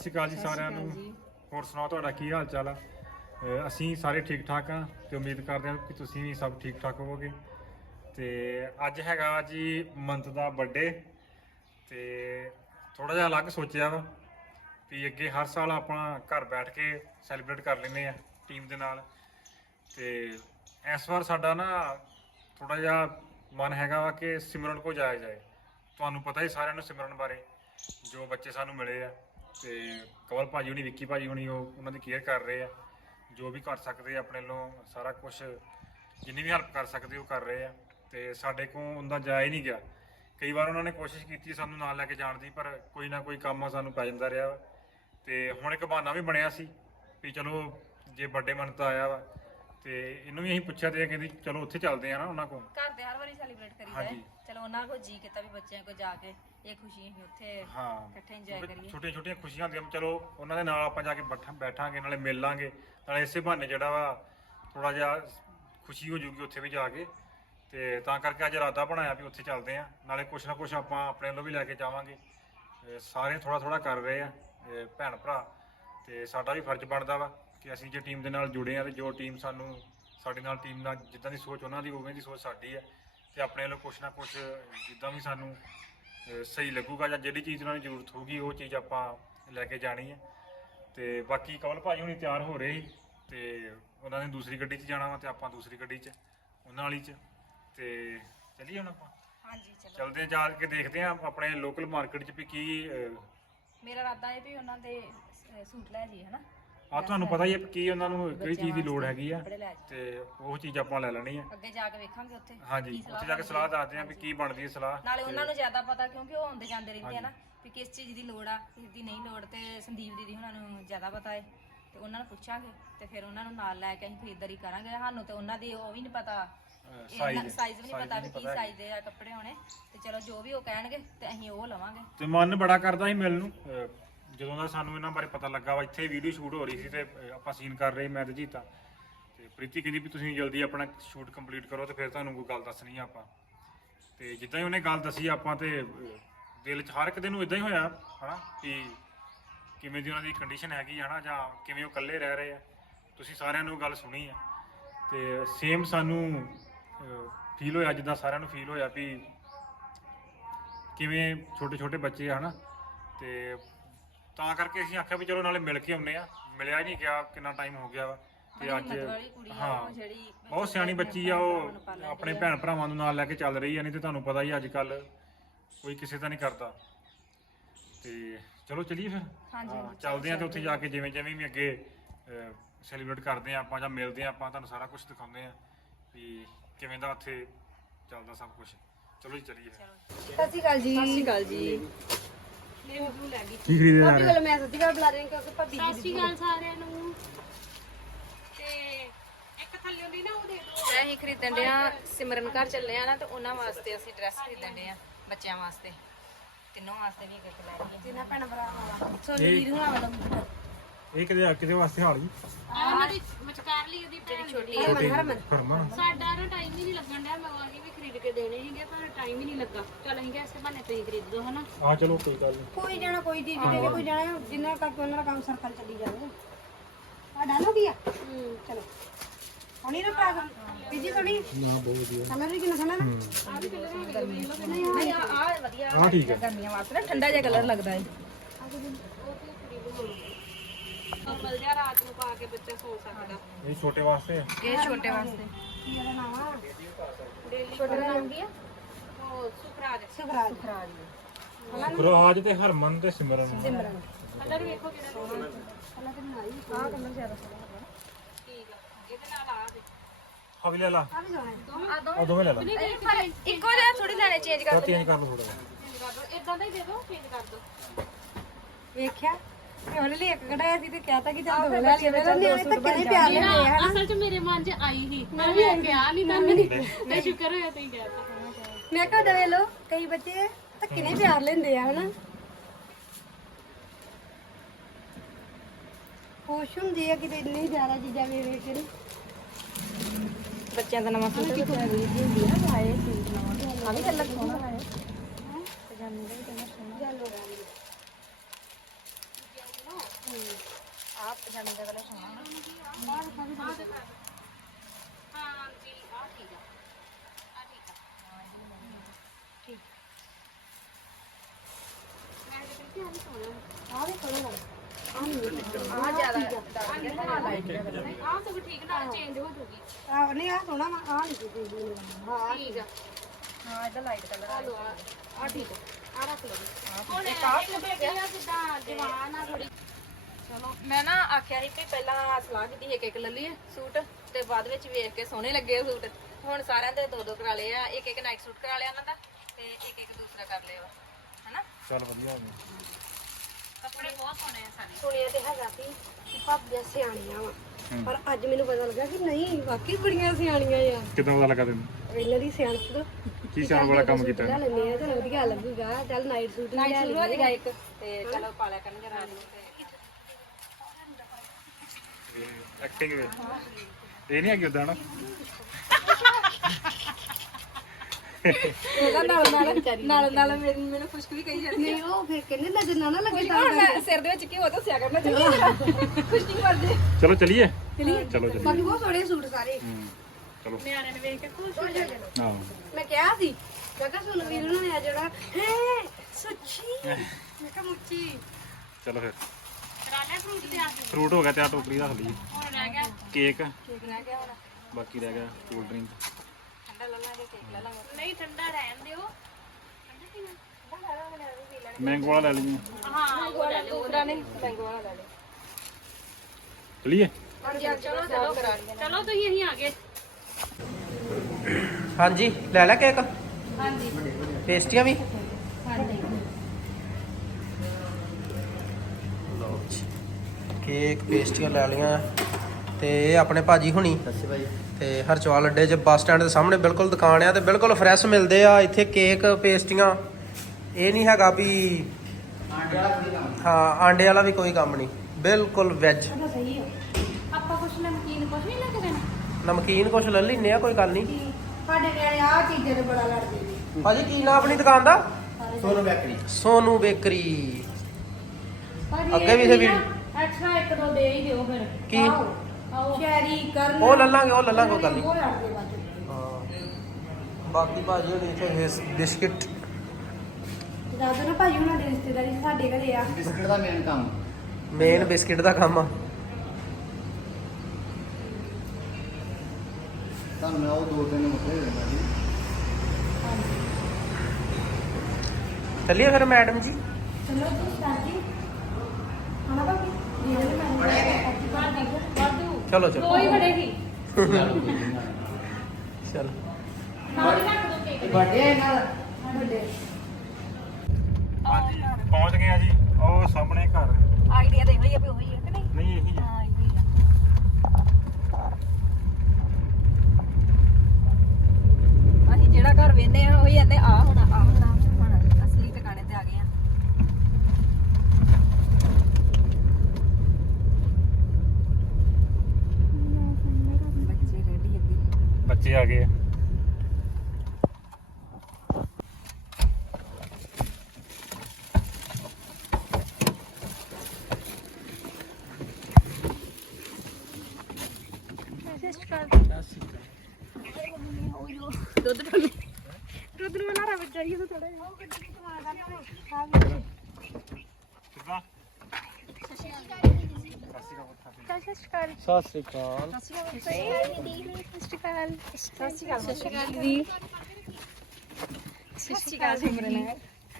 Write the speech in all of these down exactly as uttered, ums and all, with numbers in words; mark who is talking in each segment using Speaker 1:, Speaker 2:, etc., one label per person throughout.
Speaker 1: ਸਤਿ ਸ਼੍ਰੀ ਅਕਾਲ ਜੀ ਸਾਰਿਆਂ ਨੂੰ। ਹੋਰ ਸੁਣਾਓ ਤੁਹਾਡਾ ਕੀ ਹਾਲ ਚਾਲ ਆ? ਅਹ ਅਸੀਂ ਸਾਰੇ ਠੀਕ ਠਾਕ ਆ ਤੇ ਉਮੀਦ ਕਰਦੇ ਹਾਂ ਕਿ ਤੁਸੀਂ ਵੀ ਸਭ ਠੀਕ ਠਾਕ ਹੋਵੋਗੇ। ਤੇ ਅੱਜ ਹੈਗਾ ਜੀ ਮੰਤ ਦਾ ਬਰਥਡੇ ਤੇ ਥੋੜਾ ਜਿਹਾ ਅਲੱਗ ਸੋਚਿਆ ਵਾ ਵੀ ਅੱਗੇ ਹਰ ਸਾਲ ਆਪਾਂ ਘਰ ਬੈਠ ਕੇ ਸੈਲੀਬ੍ਰੇਟ ਕਰ ਲੈਂਦੇ ਆ ਟੀਮ ਦੇ ਨਾਲ, ਤੇ ਇਸ ਵਾਰ ਸਾਡਾ ਨਾ ਥੋੜਾ ਜਿਹਾ ਮਨ ਹੈਗਾ ਵਾ ਕਿ ਸਿਮਰਨ ਕੋ ਜਾਇਆ ਜਾਏ। ਤੁਹਾਨੂੰ ਪਤਾ ਹੀ ਸਾਰਿਆਂ ਨੂੰ ਸਿਮਰਨ ਬਾਰੇ, ਜੋ ਬੱਚੇ ਸਾਨੂੰ ਮਿਲੇ ਆ ਤੇ ਕਵਲ ਭਾਜੀ ਹੁਣੀ, ਵਿੱਕੀ ਭਾਜੀ ਹੁਣੀ ਉਹ ਉਹਨਾਂ ਦੀ ਕੇਅਰ ਕਰ ਰਹੇ ਆ। ਜੋ ਵੀ ਕਰ ਸਕਦੇ ਆ ਆਪਣੇ ਵੱਲੋਂ ਸਾਰਾ ਕੁਝ, ਜਿੰਨੀ ਵੀ ਹੈਲਪ ਕਰ ਸਕਦੇ ਉਹ ਕਰ ਰਹੇ ਆ। ਤੇ ਸਾਡੇ ਕੋਲ ਉਹਦਾ ਜਾਇਆ ਹੀ ਨਹੀਂ ਗਿਆ। ਕਈ ਵਾਰ ਉਹਨਾਂ ਨੇ ਕੋਸ਼ਿਸ਼ ਕੀਤੀ ਸਾਨੂੰ ਨਾਲ ਲੈ ਕੇ ਜਾਣ ਦੀ, ਪਰ ਕੋਈ ਨਾ ਕੋਈ ਕੰਮ ਸਾਨੂੰ ਪੈ ਜਾਂਦਾ ਰਿਹਾ। ਤੇ ਹੁਣ ਇੱਕ ਬਹਾਨਾ ਵੀ ਬਣਿਆ ਸੀ ਵੀ ਚਲੋ ਜੇ ਵੱਡੇ ਮਨ ਤਾਂ ਆਇਆ ਵਾ ਤੇ ਇਹਨੂੰ ਵੀ ਅਸੀਂ ਪੁੱਛਿਆ ਤੇ ਕਹਿੰਦੀ ਚਲੋ ਉੱਥੇ ਚੱਲਦੇ ਆ ਨਾ ਉਹਨਾਂ ਕੋਲ।
Speaker 2: ਘਰ ਦੇ ਹਰ ਵਾਰੀ ਸੈਲੀਬ੍ਰੇਟ ਕਰੀਦਾ ਹੈ, ਚਲੋ ਉਹਨਾਂ ਕੋਲ ਜੀ ਕੀਤਾ ਵੀ ਬੱਚਿਆਂ ਕੋਲ ਜਾ ਕੇ ਇਹ ਖੁਸ਼ੀ ਅਸੀਂ ਉੱਥੇ
Speaker 1: ਹਾਂ
Speaker 2: ਇਕੱਠੇ ਇੰਜੋਏ ਕਰੀਏ।
Speaker 1: ਛੋਟੀਆਂ ਛੋਟੀਆਂ ਖੁਸ਼ੀਆਂ ਹੁੰਦੀਆਂ, ਚਲੋ ਉਹਨਾਂ ਦੇ ਨਾਲ ਆਪਾਂ ਜਾ ਕੇ ਬੈਠਾਂ ਬੈਠਾਂਗੇ ਨਾਲੇ ਮਿਲ ਲਾਂਗੇ, ਨਾਲੇ ਇਸੇ ਬਹਾਨੇ ਜਿਹੜਾ ਵਾ ਥੋੜਾ ਜਿਹਾ ਖੁਸ਼ੀ ਹੋ ਜੂਗੀ ਉੱਥੇ ਵੀ ਜਾ ਕੇ। ਤੇ ਤਾਂ ਕਰਕੇ ਅੱਜ ਇਰਾਦਾ ਬਣਾਇਆ ਵੀ ਉੱਥੇ ਚੱਲਦੇ ਆ, ਨਾਲੇ ਕੁਛ ਨਾ ਕੁਛ ਆਪਾਂ ਆਪਣੇ ਵੱਲੋਂ ਵੀ ਲੈ ਕੇ ਜਾਵਾਂਗੇ। ਸਾਰੇ ਥੋੜਾ ਥੋੜਾ ਕਰ ਰਹੇ ਆ ਭੈਣ ਭਰਾ, ਤੇ ਸਾਡਾ ਵੀ ਫਰਜ਼ ਬਣਦਾ ਵਾ ਕਿ ਅਸੀਂ ਜੇ ਟੀਮ ਦੇ ਨਾਲ ਜੁੜੇ ਆ ਤੇ ਜੋ ਟੀਮ ਸਾਨੂੰ ਸਾਡੇ ਨਾਲ ਟੀਮ ਨਾਲ ਜਿੱਦਾਂ ਦੀ ਸੋਚ ਉਹਨਾਂ ਦੀ ਉਵੇਂ ਦੀ ਸੋਚ ਸਾਡੀ ਹੈ, ਤੇ ਆਪਣੇ ਵੱਲੋਂ ਕੁਛ ਨਾ ਕੁਛ ਜਿੱਦਾਂ ਵੀ ਸਾਨੂੰ ਸਹੀ ਲੱਗੂਗਾ ਜਾਂ ਜਿਹੜੀ ਚੀਜ਼ ਉਹਨਾਂ ਨੂੰ ਜ਼ਰੂਰਤ ਹੋਊਗੀ ਉਹ ਚੀਜ਼ ਆਪਾਂ ਲੈ ਕੇ ਜਾਣੀ ਹੈ। ਤੇ ਬਾਕੀ ਕਵਲ ਭਾਜੀ ਹੁਣੀ ਤਿਆਰ ਹੋ ਰਹੇ ਸੀ ਤੇ ਉਹਨਾਂ ਨੇ ਦੂਸਰੀ ਗੱਡੀ 'ਚ ਜਾਣਾ ਵਾ ਤੇ ਆਪਾਂ ਦੂਸਰੀ ਗੱਡੀ 'ਚ ਉਹਨਾਂ ਵਾਲੀ 'ਚ। ਤੇ ਚੱਲੀਏ ਹੁਣ ਆਪਾਂ
Speaker 2: ਹਾਂਜੀ ਚਲੋ
Speaker 1: ਚਲਦੇ ਜਾ ਕੇ ਦੇਖਦੇ ਆ ਆਪਣੇ ਲੋਕਲ ਮਾਰਕੀਟ 'ਚ ਵੀ ਕੀ।
Speaker 2: ਮੇਰਾ ਇਰਾਦਾ ਹੈ ਵੀ ਉਹਨਾਂ ਦੇ ਸੂਟ ਲੈ ਜੀ, ਹਨਾ।
Speaker 1: ਆ ਤੁਹਾਨੂੰ ਪਤਾ ਹੀ ਹੈ ਕੀ ਉਹਨਾਂ ਨੂੰ ਕਿਹੜੀ ਚੀਜ਼ ਦੀ ਲੋੜ ਹੈਗੀ ਆ,
Speaker 2: ਕੱਪੜੇ ਲੈ ਜੀ,
Speaker 1: ਤੇ ਉਹ ਚੀਜ਼ ਆਪਾਂ ਲੈ ਲੈਣੀ ਆ।
Speaker 2: ਅੱਗੇ ਜਾ ਕੇ ਵੇਖਾਂਗੇ ਉੱਥੇ।
Speaker 1: ਹਾਂਜੀ ਉੱਥੇ ਜਾ ਕੇ ਸਲਾਹ ਦੱਸਦੇ ਆ ਵੀ ਕੀ ਬਣਦੀ ਹੈ ਸਲਾਹ।
Speaker 2: ਨਾਲੇ ਉਹਨਾਂ ਨੂੰ ਜ਼ਿਆਦਾ ਪਤਾ ਕਿਉਂਕਿ ਉਹ ਆਉਂਦੇ ਜਾਂਦੇ ਰਹਿੰਦੇ ਆ ਨਾ, ਵੀ ਕਿਸ ਚੀਜ਼ ਦੀ ਲੋੜ ਆ ਕਿਸ ਦੀ ਨਹੀਂ ਲੋੜ। ਤੇ ਸੰਦੀਪ ਦੀਦੀ ਉਹਨਾਂ ਨੂੰ ਜ਼ਿਆਦਾ ਪਤਾ ਹੈ ਤੇ ਉਹਨਾਂ ਨੂੰ ਪੁੱਛਾਂਗੇ ਤੇ ਫਿਰ ਉਹਨਾਂ ਨੂੰ ਨਾਲ ਲੈ ਕੇ ਅਸੀਂ ਖਰੀਦਦਾਰੀ ਕਰਾਂਗੇ। ਸਾਨੂੰ ਤੇ ਉਹਨਾਂ ਦੀ ਉਹ ਵੀ ਨਹੀਂ ਪਤਾ, ਸਾਈਜ਼ ਵੀ ਨਹੀਂ ਪਤਾ ਵੀ ਕੀ ਸਾਈਜ਼ ਦੇ ਆ ਕੱਪੜੇ ਹੋਣੇ। ਤੇ ਚਲੋ ਜੋ ਵੀ ਉਹ ਕਹਿਣਗੇ ਤੇ ਅਸੀਂ ਉਹ ਲਵਾਂਗੇ।
Speaker 1: ਤੇ ਮਨ ਬੜਾ ਕਰਦਾ ਸੀ ਮਿਲਣ ਨੂੰ, ਜਦੋਂ ਦਾ ਸਾਨੂੰ ਇਹਨਾਂ ਬਾਰੇ ਪਤਾ ਲੱਗਾ ਵਾ। ਇੱਥੇ ਵੀਡੀਓ ਸ਼ੂਟ ਹੋ ਰਹੀ ਸੀ ਤੇ ਆਪਾਂ ਸੀਨ ਕਰ ਰਹੇ ਮੈਂ ਤੇ ਜੀਤਾ, ਤੇ ਪ੍ਰੀਤੀ ਕਹਿੰਦੀ ਵੀ ਤੁਸੀਂ ਜਲਦੀ ਆਪਣਾ ਸ਼ੂਟ ਕੰਪਲੀਟ ਕਰੋ ਤੇ ਫਿਰ ਤੁਹਾਨੂੰ ਕੋਈ ਗੱਲ ਦੱਸਣੀ ਆ ਆਪਾਂ। ਤੇ ਜਿੱਦਾਂ ਹੀ ਉਹਨੇ ਗੱਲ ਦੱਸੀ ਆਪਾਂ ਤੇ ਦਿਲ 'ਚ ਹਰ ਇੱਕ ਦਿਨ ਨੂੰ ਇਦਾਂ ਹੀ ਹੋਇਆ ਹਨਾ ਕਿ ਕਿਵੇਂ ਦੀ ਉਹਨਾਂ ਦੀ ਕੰਡੀਸ਼ਨ ਹੈਗੀ ਹਨਾ, ਜਾਂ ਕਿਵੇਂ ਉਹ ਇਕੱਲੇ ਰਹਿ ਰਹੇ ਆ। ਤੁਸੀਂ ਸਾਰਿਆਂ ਨੂੰ ਗੱਲ ਸੁਣੀ ਆ ਤੇ ਸੇਮ ਸਾਨੂੰ ਫੀਲ ਹੋਇਆ ਜਿੱਦਾਂ ਸਾਰਿਆਂ ਨੂੰ ਫੀਲ ਹੋਇਆ ਵੀ ਕਿਵੇਂ ਛੋਟੇ ਛੋਟੇ ਬੱਚੇ ਆ ਹਨਾ। ਤੇ ਤਾਂ ਕਰਕੇ ਅਸੀਂ ਆਖਿਆ ਵੀ ਚਲੋ ਨਾਲੇ ਮਿਲ ਕੇ ਆਉਂਦੇ ਆ। ਮਿਲਿਆ ਹੀ ਨਹੀਂ ਗਿਆ, ਕਿੰਨਾ ਟਾਈਮ ਹੋ ਗਿਆ ਵਾ। ਤੇ ਅੱਜ ਹਾਂ ਬਹੁਤ ਸਿਆਣੀ ਬੱਚੀ ਆ, ਉਹ ਆਪਣੇ ਭੈਣ ਭਰਾਵਾਂ ਨੂੰ ਨਾਲ ਲੈ ਕੇ ਚੱਲ ਰਹੀ ਆ। ਨਹੀਂ ਤੇ ਤੁਹਾਨੂੰ ਪਤਾ ਹੀ ਅੱਜ ਕੱਲ ਕੋਈ ਕਿਸੇ ਦਾ ਨਹੀਂ ਕਰਦਾ। ਤੇ ਚਲੋ ਚਲੀਏ ਫਿਰ ਚੱਲਦੇ ਆ ਤੇ ਉੱਥੇ ਜਾ ਕੇ ਜਿਵੇਂ ਜਿਵੇਂ ਵੀ ਅੱਗੇ ਸੈਲੀਬ੍ਰੇਟ ਕਰਦੇ ਆ ਆਪਾਂ ਜਾਂ ਮਿਲਦੇ ਆ ਆਪਾਂ, ਤੁਹਾਨੂੰ ਸਾਰਾ ਕੁਝ ਦਿਖਾਉਂਦੇ ਆ ਵੀ ਕਿਵੇਂ ਦਾ ਉੱਥੇ ਚੱਲਦਾ ਸਭ ਕੁਝ। ਚਲੋ ਜੀ ਚਲੀਏ।
Speaker 3: ਸਤਿ ਸ਼੍ਰੀ ਅਕਾਲ ਜੀ।
Speaker 2: ਸਤਿ ਸ਼੍ਰੀ ਅਕਾਲ ਜੀ।
Speaker 1: ਕੀ ਖਰੀਦਣਾ
Speaker 3: ਭਾਬੀ ਕੋਲ ਮੈਂ ਸੱਚੀ ਗੱਲ ਬੁਲਾ ਰਹੀ ਹਾਂ ਕਿਉਂਕਿ ਭਾਬੀ
Speaker 4: ਸਤਿ ਸ਼੍ਰੀ ਅਕਾਲ ਸਾਰਿਆਂ ਨੂੰ। ਤੇ ਇੱਕ ਥੱਲੇ ਦੀ ਨਾ ਉਹ ਦੇ ਦਿਓ।
Speaker 2: ਅਸੀਂ ਖਰੀਦਣ ਦੇ ਆ, ਸਿਮਰਨ ਘਰ ਚੱਲੇ ਆ ਨਾ, ਤੇ ਉਹਨਾਂ ਵਾਸਤੇ ਅਸੀਂ ਡਰੈਸ ਖਰੀਦਣ ਦੇ ਆ, ਬੱਚਿਆਂ ਵਾਸਤੇ ਤਿੰਨੋਂ ਵਾਸਤੇ ਵੀ ਇੱਕ ਲੈ ਲਈਏ।
Speaker 3: ਜਿੰਨਾ ਭੈਣ ਭਰਾ ਵਾਲਾ ਸੋਨੀ ਵੀਰ ਹੁਣਾਂ ਵਾਲਾ।
Speaker 1: ਇਹ ਕਿਤੇ ਕਿਤੇ ਵਾਸਤੇ ਹਾਲੀ
Speaker 4: ਆ ਉਹਨਾਂ ਦੀ ਵਿਚਕਾਰ ਲਈ ਉਹਦੀ ਭੈਣ
Speaker 2: ਛੋਟੀ
Speaker 3: ਹਰਮਨ ਹਰਮਨ
Speaker 1: ਫਰਮਾ
Speaker 4: ਸਾਡਾ ਨਾ ਟਾਈਮ ਹੀ ਨਹੀਂ ਲੱਗਣ ਡਿਆ। ਮੈਂ ਅਸੀਂ ਵੀ ਖਰੀਦ ਕੇ ਦੇਣੇ ਸੀਗੇ ਪਰ ਟਾਈਮ ਹੀ ਨਹੀਂ ਲੱਗਾ। ਚਲ ਅਸੀਂ ਕਿਹਾ ਇਸੇ ਬਹਾਨੇ ਤੁਸੀਂ ਖਰੀਦ ਦਿਓ ਹਨਾ।
Speaker 1: ਆ ਚਲੋ ਕੋਈ ਗੱਲ ਨਹੀਂ।
Speaker 3: ਕੋਈ ਜਾਣਾ ਕੋਈ ਚੀਜ਼ ਦੇ ਕੇ ਕੋਈ ਜਾਣਾ, ਜਿੰਨਾ ਕਰਕੇ ਉਹਨਾਂ ਦਾ ਕੰਮ ਸਰਕਲ ਚੱਲੀ ਜਾਵੇ। ਆ ਡਾਲੋ ਵੀ ਆ ਚਲੋ ਹੁਣੀ ਨਾ ਪਾ ਬੀਜੀ ਥੋੜੀ
Speaker 1: ਨਾ ਬਹੁਤ ਵਧੀਆ।
Speaker 3: ਸਮਝ ਰਹੀ ਕਿੰਨਾ ਸੋਹਣਾ ਨਾ।
Speaker 4: ਆ ਵੀ ਕਲਰ ਹੈਗਾ ਵੇਖ ਲਓ ਕਿੰਨਾ
Speaker 2: ਨਹੀਂ ਆ ਵਧੀਆ
Speaker 1: ਆ ਠੀਕ ਹੈ।
Speaker 2: ਗਰਮੀਆਂ ਵਾਸਤੇ ਨਾ ਠੰਡਾ ਜਿਹਾ ਕਲਰ ਲੱਗਦਾ ਹੈ।
Speaker 4: ਨੋਰਮਲ ਜਿਹਾ ਰਾਤ ਨੂੰ ਪਾ ਕੇ ਬੱਚਾ ਸੌ ਸਕਦਾ।
Speaker 1: ਇਹ ਛੋਟੇ ਵਾਸਤੇ ਆ।
Speaker 2: ਇਹ ਛੋਟੇ ਵਾਸਤੇ।
Speaker 3: ਕੀ ਇਹਦਾ ਨਾਮ ਆ?
Speaker 4: ਡੇਲੀ
Speaker 2: ਛੋਟੇ ਦਾ ਨਾਮ ਕੀ ਆ?
Speaker 4: ਉਹ ਸੁਖਰਾਜ।
Speaker 3: ਸੁਖਰਾਜ।
Speaker 1: ਸੁਖਰਾਜ ਤੇ ਹਰਮਨ ਤੇ ਸਿਮਰਨ।
Speaker 3: ਸਿਮਰਨ
Speaker 4: ਕਲਰ ਵੇਖੋ ਕਿਹੜਾ ਸੋਹਣਾ।
Speaker 3: ਪਹਿਲਾਂ ਤੇ ਬਣਾਈ
Speaker 2: ਆਹ ਕਲਰ ਜ਼ਿਆਦਾ ਸੋਹਣਾ ਲੱਗਦਾ।
Speaker 4: ਠੀਕ ਆ ਇਹਦੇ ਨਾਲ ਆ ਦੇ।
Speaker 1: ਆ ਵੀ ਲੈ ਲਾ,
Speaker 3: ਆ ਵੀ ਸੋਹਣਾ।
Speaker 2: ਆ ਦੋ
Speaker 1: ਆ ਦੋਵੇਂ ਲੈ ਲਾ।
Speaker 2: ਇੱਕੋ ਜਿਹਾ ਥੋੜੀ ਲੈਣੇ, ਚੇਂਜ ਕਰ
Speaker 1: ਆ ਚੇਂਜ ਕਰ ਲਓ ਥੋੜਾ।
Speaker 4: ਚੇਂਜ ਕਰ ਦਿਓ, ਇਦਾਂ ਦਾ ਹੀ ਦੇ ਦਿਓ, ਚੇਂਜ ਕਰ ਦਿਓ।
Speaker 3: ਵੇਖਿਆ ਮੈਂ ਉਹਨੇ ਲਈ ਇੱਕ ਕਢਾਇਆ ਸੀ ਤੇ ਕਹਿਤਾ ਕਿ ਚੱਲ ਦੋ ਲੈ ਲਈਏ। ਮੈਂ ਨਿਆਣੇ ਤਾਂ ਕਿੰਨੇ ਪਿਆਰ ਲੈਂਦੇ ਆ।
Speaker 4: ਅਸਲ 'ਚ ਮੇਰੇ ਮਨ 'ਚ ਆਈ ਸੀ, ਮੈਂ ਵੀ ਕਿਹਾ ਨਹੀਂ ਤੁਹਾਨੂੰ ਤੇ ਸ਼ੁਕਰ ਹੋਇਆ ਤੁਸੀਂ ਕਹਿਤਾ।
Speaker 3: ਮੈਂ ਕਿਹਾ ਦਵੇ ਲੋ ਕਈ ਬੱਚੇ ਤਾਂ ਕਿੰਨੇ ਪਿਆਰ ਲੈਂਦੇ ਆ ਹਨਾ। ਖੁਸ਼ ਹੁੰਦੇ ਆ ਕਿਤੇ ਇੰਨੀ ਜ਼ਿਆਦਾ ਚੀਜ਼ਾਂ ਵੇਖ ਵੇਖ ਕੇ।
Speaker 2: ਬੱਚਿਆਂ ਦਾ ਨਵਾਂ ਸੂਟ ਬੱਚਿਆਂ ਦੀ ਹੁੰਦੀ ਆ ਨਾ, ਆਏ ਸੂਟ ਨਵਾਂ। ਆ ਵੀ ਕਲਰ ਸੋਹਣਾ ਆਇਆ। ਪਜਾਮੇ ਦਾ ਵੀ ਕਲਰ ਸੋਹਣਾ। ਆਹ ਪਜਾਮੀ ਦਾ ਕਲਰ ਸੋਹਣਾ
Speaker 4: ਹਾਂ ਜੀ ਆ ਠੀਕ ਆ ਆ ਠੀਕ ਆ
Speaker 3: ਠੀਕ
Speaker 4: ਮੈਂ ਤੇ ਕਿਹਾ ਨਹੀਂ ਸੋਹਣਾ
Speaker 3: ਆ ਵੀ ਕੋਲ ਨਾਲ
Speaker 2: ਆਹ ਜ਼ਿਆਦਾ ਡਾਰਕ ਹੈ ਨਾ ਲਾਈਟ ਜਿਹਾ ਕਲਰ
Speaker 4: ਆ ਸਭ ਠੀਕ ਨਾਲ ਚੇਂਜ ਹੋ ਜੂਗੀ
Speaker 3: ਆ ਨਹੀਂ ਆ ਸੋਹਣਾ ਵਾ ਆ ਨਹੀਂ ਕੋਈ ਹਾਂ
Speaker 4: ਠੀਕ ਆ
Speaker 2: ਹਾਂ ਇਹਦਾ ਲਾਈਟ ਕਲਰ ਆ
Speaker 4: ਲੋ ਆ ਠੀਕ ਆ ਆ ਰੱਖ ਲਓ
Speaker 2: ਹੁਣ
Speaker 4: ਇਹ ਕਾਹ ਬੇਟੀ ਆ ਜਿੱਦਾਂ ਜਵਾਨ ਆ ਥੋੜੀ
Speaker 2: ਚਲੋ ਮੈਂ ਨਾ ਆਖਿਆ ਸੀ ਵੀ ਪਹਿਲਾਂ ਸਲਾਹ ਕੀਤੀ ਇੱਕ ਇੱਕ ਲੈ ਲਈਏ ਸੂਟ ਤੇ ਬਾਅਦ ਵਿੱਚ ਵੇਖ ਕੇ ਸੋਹਣੇ ਲੱਗੇ ਸੂਟ ਹੁਣ ਸਾਰਿਆਂ ਦੇ ਦੋ ਦੋ ਕਰਾ ਲਏ ਆ ਇੱਕ ਇੱਕ ਨਾਈਟ ਸੂਟ ਕਰਾ ਲਿਆ ਉਹਨਾਂ ਦਾ ਤੇ ਇੱਕ ਇੱਕ ਦੂਸਰਾ ਕਰ ਲਿਆ ਵਾ ਹਨਾ
Speaker 1: ਚੱਲ ਵਧੀਆ ਹੋ ਗਿਆ
Speaker 2: ਕੱਪੜੇ ਬਹੁਤ ਸੋਹਣੇ ਆ ਸਾਰੇ
Speaker 3: ਸੁਣਿਆ ਤੇ ਹੈਗਾ ਸੀ ਭਾਬੀਆਂ ਸਿਆਣੀਆਂ ਵਾ ਪਰ ਅੱਜ ਮੈਨੂੰ ਪਤਾ ਲੱਗਾ ਕਿ ਨਹੀਂ ਵਾਕਈ ਬੜੀਆਂ ਸਿਆਣੀਆਂ ਆ
Speaker 1: ਕਿਦਾਂ ਪਤਾ ਲੱਗਾ ਤੈਨੂੰ
Speaker 3: ਇਹਨਾਂ ਦੀ ਸਿਆਣਪ ਤੋਂ
Speaker 1: ਕੀ ਸ਼ਾਨ ਵਾਲਾ ਕੰਮ ਕੀਤਾ
Speaker 3: ਲੈ ਲੈਣੇ ਆ ਤਾਂ ਵਧੀਆ ਲੱਗੂਗਾ ਚੱਲ ਨਾਈਟ ਸੂਟ
Speaker 2: ਨਾਈਟ ਸੂਟ ਹੋ ਜਾਏਗਾ ਇੱਕ ਤੇ ਚਲੋ ਪਾ ਲਿਆ ਕਰਨਗੇ ਰਾਤ ਨੂੰ ਤੇ
Speaker 1: ਐਕਟਿੰਗ ਵੇ ਇਹ ਨਹੀਂ ਆ ਉਦਾਂ ਨਾ
Speaker 2: ਉਹਦਾ ਨਾਲ ਨਾਲ ਨਾਲ ਨਾਲ ਮੈਨੂੰ ਮੈਨੂੰ ਖੁਸ਼ਕ ਵੀ ਕਹੀ ਜਾਂਦੀ
Speaker 3: ਨਹੀਂ ਉਹ ਫਿਰ ਕਹਿੰਦੇ ਨਜ਼ਰ ਨਾ ਨਾ ਲੱਗੇ ਤਾਂ
Speaker 2: ਹੁਣ ਮੈਂ ਸਿਰ ਦੇ ਵਿੱਚ ਕੀ ਹੋ ਦੱਸਿਆ ਕਰਨਾ ਚੱਲੀ ਖੁਸ਼ਕੀ ਕਰਦੇ
Speaker 1: ਚਲੋ ਚਲੀਏ ਚਲੋ ਚਲੀਏ
Speaker 3: ਬਾਕੀ ਬਹੁਤ ਸੋਹਣੇ ਸੂਟ ਸਾਰੇ
Speaker 1: ਹੂੰ, ਚਲੋ
Speaker 4: ਨਿਆਣਿਆਂ ਨੇ ਵੇਖ ਕੇ ਖੁਸ਼ ਹੋ ਜਾਣਾ
Speaker 1: ਹਾਂ
Speaker 3: ਮੈਂ ਕਿਹਾ ਸੀ ਮੈਂ ਕਿਹਾ ਸੁਣ ਵੀਰ ਨੂੰ ਨੇ ਜਿਹੜਾ ਹੈ ਸੱਚੀ ਮੈਂ ਕਿਹਾ ਮੁੱਚੀ
Speaker 1: ਚਲੋ ਫਿਰ
Speaker 4: ਕਰਾ ਲਿਆ ਫਰੂਟ ਤੇ ਆ
Speaker 1: ਫਰੂਟ ਹੋ ਗਿਆ ਤੇ ਆ ਟੋਕਰੀ ਰੱਖ ਲਈ
Speaker 4: ਹੁਣ ਰਹਿ ਗਿਆ
Speaker 1: ਕੇਕ
Speaker 2: ਕੇਕ ਰਹਿ ਗਿਆ ਹੁਣ
Speaker 1: ਬਾਕੀ ਰਹਿ ਗਿਆ ਕੋਲਡ ਡਰਿੰਕ
Speaker 2: ਠੰਡਾ ਲੈ ਲਾਂਗੇ ਕੇਕ ਲੈ ਲਾਂਗੇ
Speaker 4: ਨਹੀਂ ਠੰਡਾ ਰਹਿਣ ਦਿਓ ਠੰਡਾ ਪੀਣਾ
Speaker 1: ਮੈਂਗੋ ਵਾਲਾ ਲੈ ਲਈਏ
Speaker 4: ਹਾਂ ਉਹ ਲੈ ਲਿਓ
Speaker 2: ਉਹਦਾ ਨਹੀਂ ਮੈਂਗੋ ਵਾਲਾ ਲੈ ਲੈ
Speaker 1: ਚਲੀਏ
Speaker 2: ਚਲੋ ਚਲੋ ਕਰਾ ਲਈਏ
Speaker 4: ਚਲੋ ਤੁਸੀਂ ਅਸੀਂ ਆ ਗਏ
Speaker 5: ਹਾਂਜੀ ਲੈ ਲੈ ਕੇਕ
Speaker 2: ਹਾਂਜੀ
Speaker 5: ਪੇਸਟੀਆਂ ਵੀ
Speaker 2: ਹਾਂਜੀ
Speaker 5: ਲਓ ਜੀ ਕੇਕ ਪੇਸਟੀਆਂ ਲੈ ਲਈਆਂ ਤੇ ਇਹ ਆਪਣੇ ਭਾਜੀ ਹੁਣੀ ਤੇ ਹਰਚਵਾਲ ਅੱਡੇ 'ਚ ਬੱਸ ਸਟੈਂਡ ਦੇ ਸਾਹਮਣੇ ਬਿਲਕੁਲ ਦੁਕਾਨ ਆ ਤੇ ਬਿਲਕੁਲ ਫਰੈਸ਼ ਮਿਲਦੇ ਆ ਇੱਥੇ ਕੇਕ ਪੇਸਟੀਆਂ ਇਹ ਨਹੀਂ ਹੈਗਾ ਵੀ ਹਾਂ ਆਂਡੇ ਵਾਲਾ ਵੀ ਕੋਈ ਕੰਮ ਨਹੀਂ ਬਿਲਕੁਲ ਵੈਜ
Speaker 3: ਤਾਂ ਸਹੀ ਆ
Speaker 4: ਆਪਾਂ ਕੁਛ ਨਮਕੀਨ ਕੁਛ ਨਹੀਂ ਲੈ ਕੇ ਦੇਣਾ
Speaker 5: ਨਮਕੀਨ ਕੁਛ ਲੈ ਲੈਨੇ ਆ ਕੋਈ ਗੱਲ ਨਹੀਂ
Speaker 3: ਸਾਡੇ ਨਿਆਣੇ ਆ ਚੀਜ਼ਾਂ ਤੇ ਬੜਾ ਲੜਦੇ ਨੇ
Speaker 5: ਭਾਜੀ ਕੀ ਨਾਮ ਆਪਣੀ ਦੁਕਾਨ ਦਾ
Speaker 6: ਸੋਨੂ ਬੇਕਰੀ
Speaker 5: ਸੋਨੂ ਬੇਕਰੀ
Speaker 4: ਭਾਜੀ
Speaker 5: ਅੱਗੇ ਵੀ ਇਸੇ ਵੀ
Speaker 4: ਅੱਛਾ ਇੱਕ ਦੋ ਦੇ ਹੀ ਦਿਓ ਫਿਰ
Speaker 5: ਕੀ
Speaker 4: ਆਓ
Speaker 3: ਸ਼ੈਰੀ ਕਰਨ
Speaker 5: ਉਹ ਲੈ ਲਾਂਗੇ ਉਹ ਲੈ ਲਾਂਗੇ ਕੋਈ ਗੱਲ ਨਹੀਂ
Speaker 3: ਉਹ ਲੜਦੇ ਬਾਅਦ
Speaker 5: ਹਾਂ ਬਾਕੀ ਭਾਜੀ ਹੋਣੀ ਇੱਥੇ ਬਿਸਕਿਟ
Speaker 3: ਦਾਦੂ ਨਾ ਭਾਜੀ ਉਹਨਾਂ ਦੇ ਰਿਸ਼ਤੇਦਾਰੀ ਚ ਸਾਡੇ ਘਰੇ ਆ
Speaker 6: ਬਿਸਕਟ ਦਾ ਮੇਨ ਕੰਮ
Speaker 5: ਮੇਨ ਬਿਸਕਿਟ ਦਾ ਕੰਮ ਆ
Speaker 6: ਤੁਹਾਨੂੰ ਮੈਂ ਉਹ ਦੋ ਤਿੰਨ ਮੁੱਠੇ ਦੇ ਦਿੰਦਾ ਜੀ
Speaker 5: ਚੱਲੀਏ ਫਿਰ ਮੈਡਮ ਜੀ
Speaker 3: ਚਲੋ ਤੂੰ ਦਾਦੀ ਹਣਾ ਬਾਬੀ ਜਿਹੜੇ ਮੈਂ
Speaker 4: ਵਾਧੂ
Speaker 5: ਚਲੋ ਚਲੋ
Speaker 4: ਦੋ ਹੀ ਬੜੇਗੀ
Speaker 5: ਚਲ
Speaker 4: ਨਾਲ ਹੀ ਰੱਖ ਦੋ ਕੇਕ
Speaker 6: ਵੱਡੇ ਨਾਲ
Speaker 3: ਵੱਡੇ
Speaker 1: ਹਾਂਜੀ ਪਹੁੰਚ ਗਏ ਆ ਜੀ ਉਹ ਸਾਹਮਣੇ ਘਰ
Speaker 2: ਆਈਡੀਆ ਤਾਂ ਇਹੋ ਹੀ ਆ ਵੀ ਉਹੀ ਹੈ ਕਿ ਨਹੀਂ
Speaker 1: ਨਹੀਂ ਇਹੀ ਆ
Speaker 2: ਹਾਂ ਇਹੋ ਹੀ ਆ ਅਸੀਂ ਜਿਹੜਾ ਘਰ ਵੇਨੇ ਆ ਉਹੀ ਕਹਿੰਦੇ ਆ ਹੁਣ ਆ ਹੁਣ ਹੁਣ ਅਸਲੀ ਟਿਕਾਣੇ ਤੇ ਆ ਗਏ ਆ ਬੱਚੇ ਰੈਡੀ ਅੱਗੇ
Speaker 1: ਬੱਚੇ ਆ ਗਏ ਆ।
Speaker 2: ਦੁੱਧ ਢੋਲੇ
Speaker 3: ਦੁੱਧ ਨੂੰ ਨਾ ਰਵ ਜਾਈਏ ਤਾਂ ਥੋੜਾ ਜਿਹਾ
Speaker 1: ਕਿੱਦਾਂ
Speaker 5: ਸਤਿ ਸ੍ਰੀ ਅਕਾਲ
Speaker 2: ਸੱਚੀ ਗੱਲ ਸਿਮਰਨ ਹੈ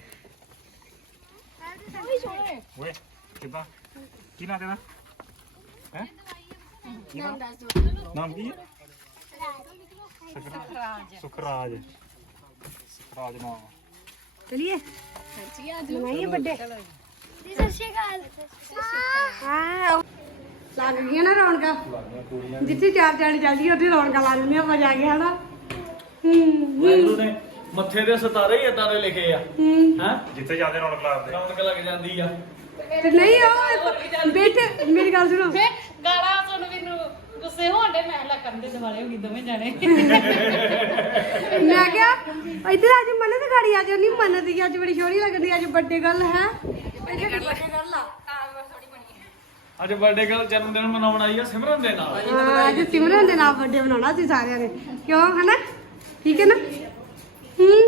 Speaker 1: ਓਏ ਕਿੱਦਾਂ ਕੀ ਨਾਂ ਤੇਰਾ ਹੈ ਨਾਮ ਦੱਸ ਨਾਮ ਕੀ ਹੈ ਸੁਖਰਾਜ ਸੁਖਰਾਜ ਸੁਖਰਾਜ ਨਾਮ
Speaker 3: ਚਲਿਏ ਮਨਾਈਏ ਵੱਡੇ ਹਾਂ ਲੱਗ ਗਈਆਂ ਨਾ ਰੌਣਕਾਂ ਜਿੱਥੇ ਚਾਰ ਚਾਰ ਚੱਲਦੀ ਉੱਥੇ ਰੌਣਕਾਂ ਲਾ ਦਿੰਦੀਆਂ ਆਪਾਂ ਜਾ ਕੇ ਹਨਾ ਹੂੰ
Speaker 7: ਵਾਹਿਗੁਰੂ ਨੇ ਮੱਥੇ ਦੇ ਸਿਤਾਰੇ ਹੀ ਏਦਾਂ ਦੇ ਲਿਖੇ ਆ
Speaker 3: ਹੂੰ
Speaker 7: ਹੈ
Speaker 1: ਜਿੱਥੇ ਜਾਂਦੇ ਰੌਣਕ ਲਾਉਂਦੇ
Speaker 7: ਰੌਣਕ ਲੱਗ ਜਾਂਦੀ ਆ
Speaker 3: ਤੇ ਨਹੀਂ ਉਹ ਬੇਟੇ ਮੇਰੀ ਗੱਲ ਸੁਣੋ
Speaker 4: ਫੇ ਗਾਲਾਂ ਤੁਹਾਨੂੰ ਮੈਨੂੰ ਗੁੱਸੇ ਹੋਣ ਦੇ ਮੈਂ ਲਾ ਕਰਨ ਦੇ ਦਿਵਾਲੇ ਹੋ ਗਈ ਦੋਵੇਂ ਜਾਣੇ
Speaker 3: ਮੈਂ ਕਿਹਾ ਇੱਧਰ ਅੱਜ ਮੰਨਤ ਗਾੜੀ ਅੱਜ ਨਹੀਂ ਮੰਨਦੀ ਅੱਜ ਬੜੀ ਸੋਹਣੀ ਲੱਗਦੀ ਅੱਜ ਵੱਡੇ ਗੱਲ ਹੈ ਵੱਡੇ ਗੱਲ ਆ
Speaker 7: ਅੱਜ ਬਰਥਡੇ ਗਰਲ ਜਨਮ ਦਿਨ ਮਨਾਉਣ ਆਈ ਆ ਸਿਮਰਨ ਦੇ ਨਾਲ
Speaker 3: ਹਾਂ ਅੱਜ ਸਿਮਰਨ ਦੇ ਨਾਲ ਬਰਥਡੇ ਮਨਾਉਣਾ ਸੀ ਸਾਰਿਆਂ ਨੇ ਕਿਉਂ ਹਨਾ ਠੀਕ ਹੈ ਨਾ ਹੂੰ